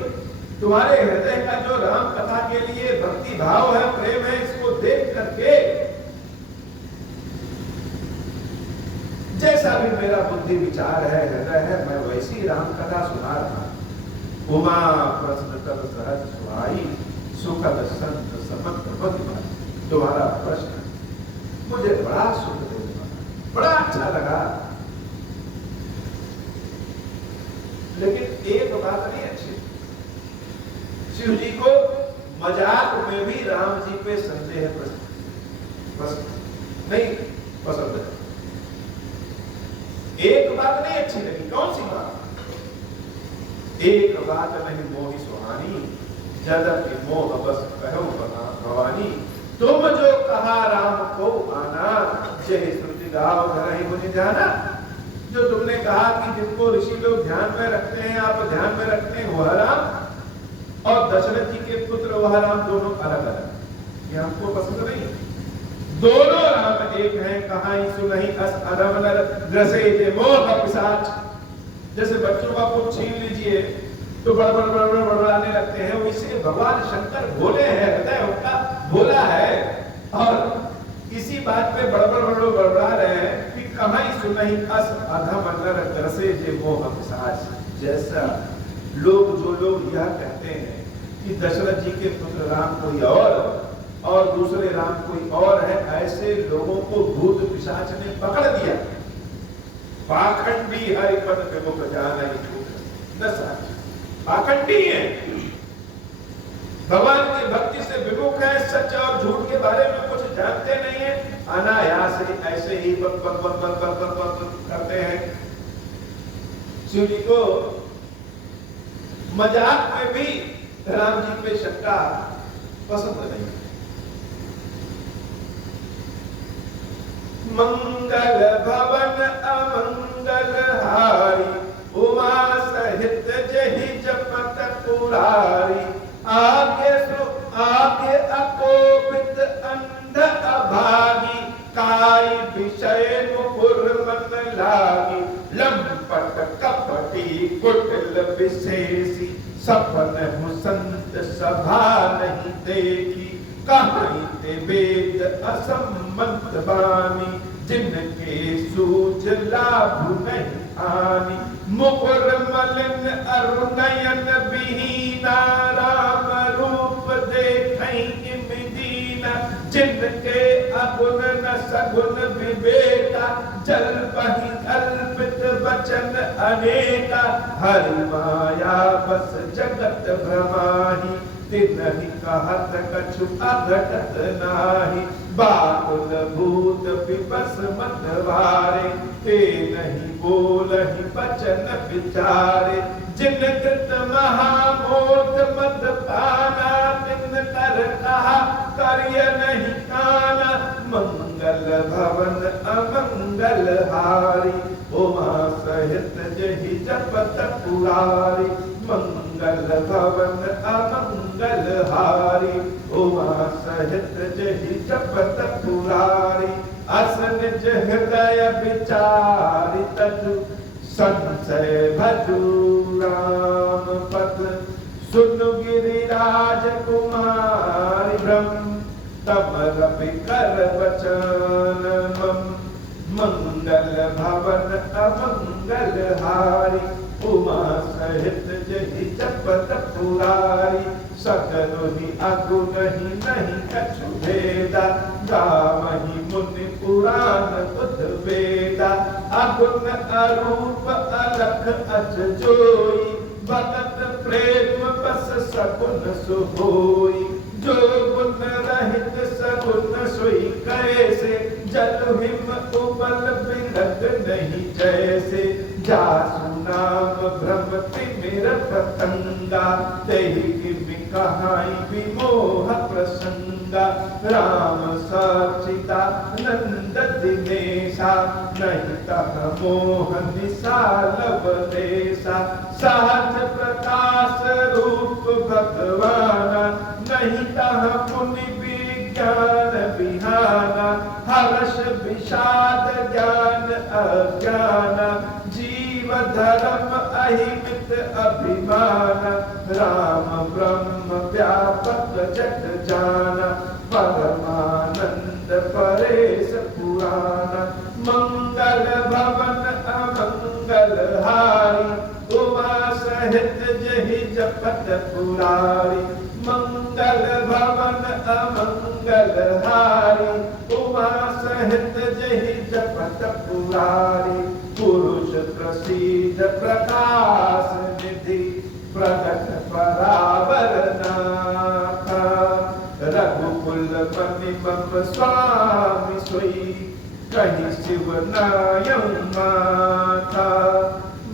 तुम्हारे हृदय का जो राम कथा के लिए भक्ति भाव है, प्रेम है, इसको देख करके जैसा भी मेरा बुद्धि विचार है, हृदय है, मैं वैसी राम कथा सुना रहा। उमा प्रश्न तब सहज सुहाई सुखद संत समत मधुर। तुम्हारा प्रश्न मुझे बड़ा सुख देने वाला, बड़ा अच्छा लगा। लेकिन एक बात नहीं अच्छी, शिव जी को मजाक में भी राम जी पे संदेह नहीं पसंद है। एक बात नहीं अच्छी लगी, कौन सी बात? एक बात नहीं मोहि सुहानी, जदपि मोह बस कहो भवानी। तुम जो कहा राम को आना, जय श्रुति गाओ घर ही मुझे जाना। जो तुमने कहा कि जिनको ऋषि लोग ध्यान में रखते हैं, आप ध्यान में रखते हैं, वह राम और दशरथ जी के पुत्र वह राम दोनों अलग अलग, ये हमको पसंद नहीं। दोनों राम एक हैं, कहां सुनहि अस अधम नर ग्रसे जे मोह पिशाच। जैसे बच्चों का कुछ छीन लीजिए तो बड़बड़ बड़बड़ बड़बड़ाने लगते हैं, वैसे भगवान शंकर भोले हैं, हृदय उनका भोला है, और इसी बात पे बड़बड़ बड़बड़ बड़बड़ा रहे हैं कि कहां सुनहि अस अधम नर ग्रसे जे मोह पिशाच। जैसा लोग जो लोग यह कहते हैं कि दशरथ जी के पुत्र राम कोई और दूसरे राम कोई और है, ऐसे लोगों को भूत पिशाच ने पकड़ दिया। पाखंडी हरिपद विमुख जाना पाखंडी है, भगवान की भक्ति से विमुख है, सच और झूठ के बारे में कुछ जानते नहीं है, अनायास ही ऐसे ही बक बक बक बक बक बक बक करते हैं। शिव जी को मजाक में भी राम जी पे शंका पसंद नहीं। मंगल भवन अमंगल हारी, उमा सहित जहि जपत पुरारी। आगे अकोपित अंध अभागी, काय विषय मुकुर मन लागी। लंपट कपटी कुटिल विशेषी, सपन संत सभा नहीं देखी। कहीं ते वेद असम्मत बानी, जिनके सूझ लाभ नहीं आनी। मुकुर मलिन अरुणयन विहीना, राम रूप देखई मिदीना। जिनके अगुण न सगुण विवेका, जल बहि कल्पित वचन अनेका। हरि माया बस जगत भ्रमाही, तिनहि कहत कछु अघटत नाही। बाकुल भूत विपस मत वारे, ते नहीं बोलहि वचन विचारे। जिन कृत महामोद मद पाना, तिन कर कहा कार्य नहीं काना। मंगल भवन अमंगल हारी, उमा सहित जहि जपत पुरारी। मंगल भवन अमंगल हारी, उमा सहित जहि जपत पुरारी। अस निज हृदय विचारि तजु, संशय भजु राम पद। सुनु गिरिराज कुमारी ब्रह्म, तब रवि कर वचन मम। मंगल भवन अमंगल हारी, उमा सहित जहि जपत पुरारी। सकल ही अगुण ही नहीं कछु भेदा, गावहि मुनि पुराण बुध वेदा। अगुण अरूप अलख अच जोई, भगत प्रेम बस सगुन सुहोई, जो गुण रहित सगुन सोई कैसे, जल हिम उबल बिलग नहीं जैसे, जासु नाम भ्रम तिमिर पतंगा, तेहि किमि कहाई विमोह प्रसंगा, राम सच्चिदानंद दिनेशा, नहीं तह मोह निसालव देशा, सहज प्रकाश रूप भगवाना, नहीं तह पुनि विज्ञान विहाना, हर्ष विषाद ज्ञान अज्ञान, जीव धर्म अहिमित अभिमान, राम ब्रह्म व्यापक जग जाना, परमानंद परेश पुराण, मंगल भवन अमंगल हारी, उमा सहित जहि जपत पुरारी, मंगल भवन अमंगल हारी, उमा सहित जहि जपत पुरारी, पुरुष प्रसीद प्रकाश निधि, प्रगट परावर नाथ, रघुकुल मनि मम स्वामी सोई, कहीं शिव नायं माता,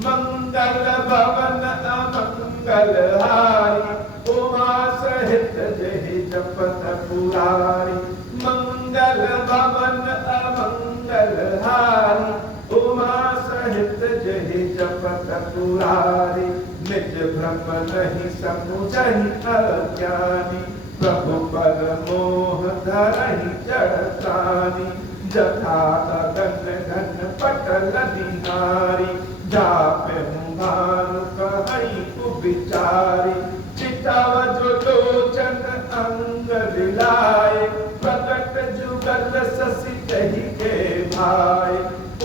मंगल भवन अमंगल हारी, उमा सहित जहि जपत पुरारी, मंगल भवन अमंगल हारी, उमा सहित जहि जपत पुरारी, निज भ्रम नहीं समुझहि अज्ञानी, प्रभु पर मोह धरहि जड़ प्राणी, जथा गगन घन पटल निहारी, जापहु भानु कहई कुविचारी, चितव जो लोचन अंग दिलाए, प्रकट जुगल शशि कहि के भाई,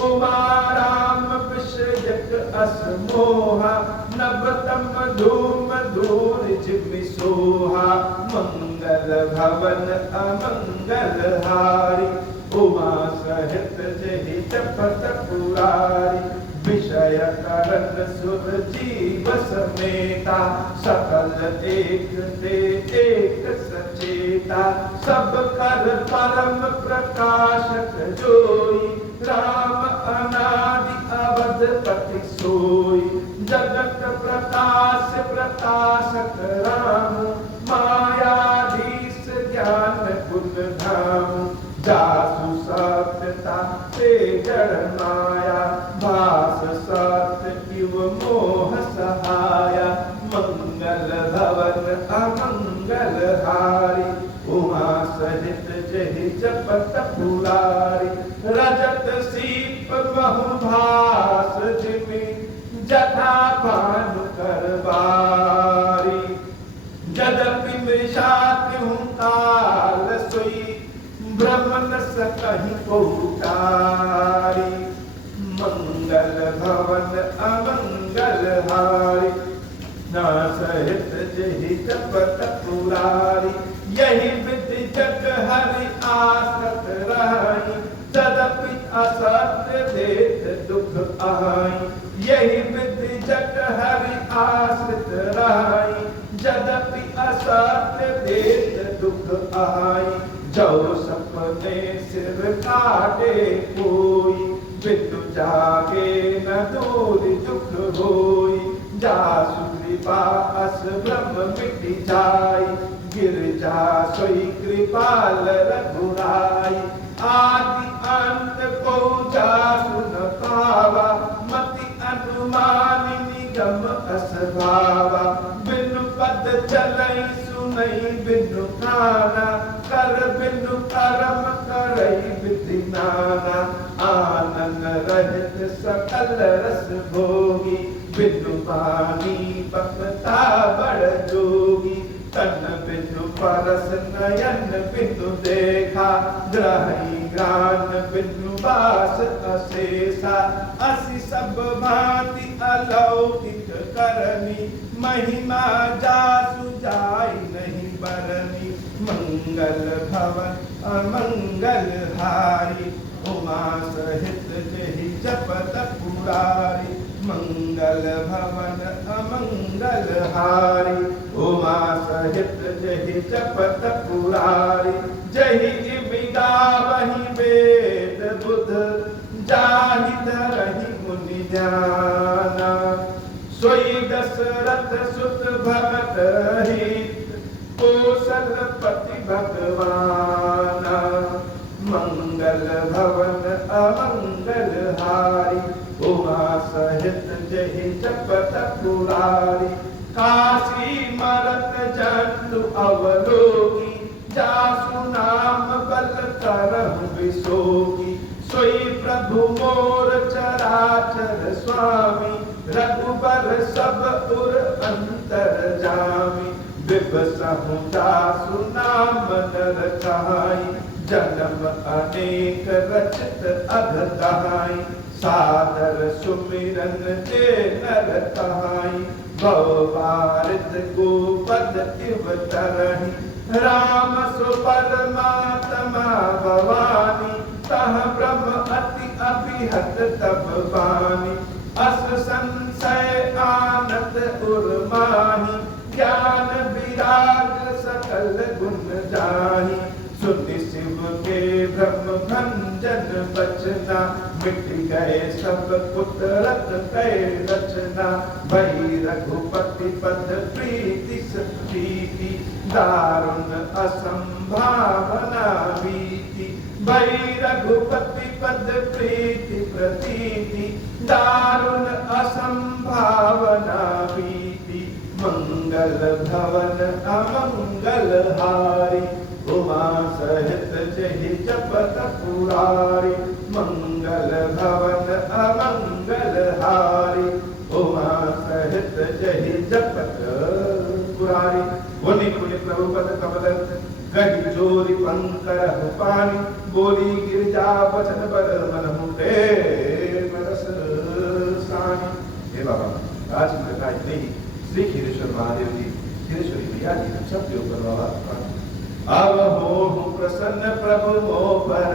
उमा राम विषयक असमोहा, नवतम धूम धूर जिमि सोहा, मंगल भवन अमंगल हारी, उमा सहित जहि जपत पुरारी, विषय करण सुर जीव समेता, सकल एक ते एक सचेता, सब कर परम प्रकाशक जोई, राम अनादि अवधपति सोई, जगत प्रकाश प्रकाशक राम, मायाधीश ज्ञान गुण धाम, जासु सत्यता ते जड़ माया, भास सत्य इव मोह सहाया, मंगल भवन अमंगल हारी, उमा सहित जहि जपत पुरारी, रजत सीप बहु भास जिमि, जथा भानु करबारी, यद्यपि मृषा त्युं काल सोई, ब्रह्म न सकहि पहुँचारी, मंगल भवन अमंगल हारी, ना सहित जहि जपत पुरारी, यही विधि जग हरि आसत रहाई, तदपि असत्य देत दुख आहाई, यही विधि जग हरि आश्रित रहाई, यद्यपि असत्य देत दुख आहाई, जो सपने सिर काटे कोई, बिनु जागे न दूर दुख होई, जासु कृपा अस ब्रह्म मिटि जाई, गिरजा सोई कृपाल रघुराई, आदि अंत को जासु न पावा, मति अनुमान निगम असभावा, बिनु पद चलई सुनई बिनु खाना, कर बिनु कर्म करई विधि नाना, आनंद रहित सकल रस भोगी, बिनु पानी बकता बड़ जोगी, तन बिनु परस नयन बिनु देखा, ग्रही ज्ञान बिनु बास अशेषा, असि सब भांति अलौकिक करनी, महिमा जासु जाई नहीं बरनी, मंगल भवन अमंगल हारी, उमा सहित जहि जपत पुरारी, मंगल मंगल भवन अमंगल हारी, उमा सहित जहि जपत पुरारी। जहि बिदा वही वेद बुध, जाहि धरहि मुनि ध्याना। सोई दशरथ सुत भगत हित, कौशलपति भगवाना। मंगल भवन अमंगल हारी, उमा सहित जहि जपत पुरारी। काशी मरत जंतु अवलोकी, जासु नाम बल करहु विशोकी। सोई प्रभु मोर चराचर स्वामी, रघुबर सब उर अंतर जामी। विबसहु जासु नाम नर कहाई, जन्म अनेक रचित अघ कहाई। सादर सुमिरन के नर कहाई, भव भारत गोपद इव तरहि। राम सु परमात्मा भवानी, तह ब्रह्म अति अभिहत तब बानी। अस संशय आनत उर्माही, ज्ञान विराग सकल गुण जाहि। सुनि शिव के ब्रह्म भंजन बचना, मिट गए सब कुदरत कै रचना। भई रघुपति पद प्रीति प्रीति, दारुण असंभावना बीती। भई रघुपति पद प्रीति प्रतीति, दारुण असंभावना बीती। मंगल भवन अमंगल हारी, उमा सहित जहि जपत पुरारी। मंगल भवन अमंगल हारी, उमा सहित जहि जपत पुरारी। मुनि मुनि प्रभु पद कमल, गहि जोरि पंकर पानी। बोली गिरिजा वचन बल, मनहु प्रेम रस सानी। हे बाबा, आज की कथा इतनी ही। श्री खीरेश्वर महादेव जी, खीरेश्वरी मैया जी सब के ऊपर बाबा अब हो प्रसन्न प्रभु मो पर,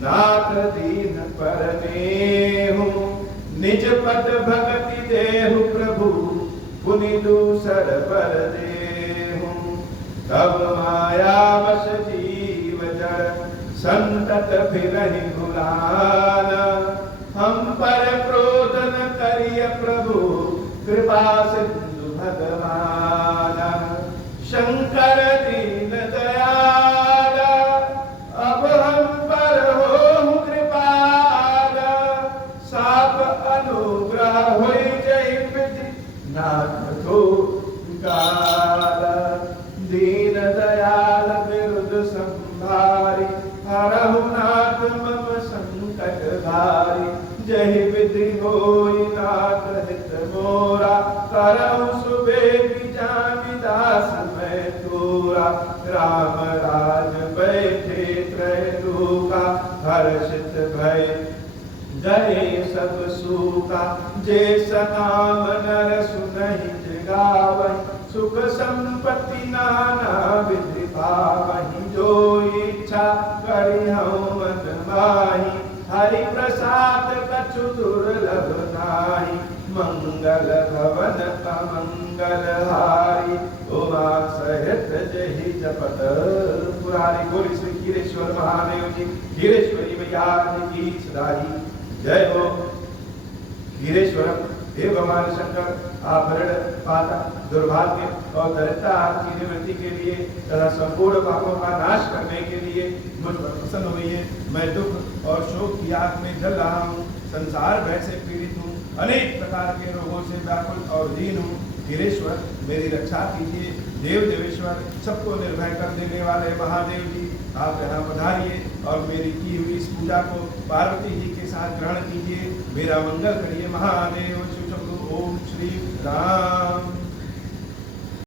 नाथ दीन परनेहु। निज पद भगति देहु प्रभु, पुनि दूसर पर देहु। तब माया वश जीव जड़, संतत फिरहि भुलाना। हम पर क्रोध न करिय प्रभु, कृपा सिंधु भगवाना। शंकर दीन दयाला, अब हम पर हो कृपाला। साप अनुग्रह होई जय विधि, नाथ तो काला। दीन दयाल विरुद्ध संभारी, हरहु नाथ मम संकट भारी। जहि विधि होई नाथ हित मोरा, करहु सुबेगी जानि दास मैं तोरा। राम राज बैठे त्रैलोका, हर्षित भय गए सब सूका। जे सनाम नर सुनहि जगावहि, सुख संपत्ति नाना विधि पावहि। जो इच्छा करिहउ मन माहि, हरि प्रसाद कछु दुर्लभ नाहि। मंगल भवन अमंगल हारी, उमा सहित जहि जपत पुरारी। बोली श्री खीरेश्वर महादेव जी, खीरेश्वरी मैया की सदाई जय हो। खीरेश्वरम हे भगवान शंकर, आभरण पाता दुर्भाग्य और दरिद्रता की निवृत्ति के लिए तथा संपूर्ण पापों का नाश करने के लिए मुझ पर प्रसन्न हुई। मैं दुख और शोक की आग में जल रहा हूँ, संसार भय से पीड़ित हूँ, अनेक प्रकार के रोगों से व्याकुल और दीन हूँ। खीरेश्वर मेरी रक्षा कीजिए। देव देवेश्वर, सबको निर्भय कर देने वाले महादेव जी, आप यहाँ पधारिए और मेरी की हुई इस पूजा को पार्वती जी के साथ ग्रहण कीजिए। मेरा मंगल करिए। महादेव शिव शंभु। ओम श्री राम।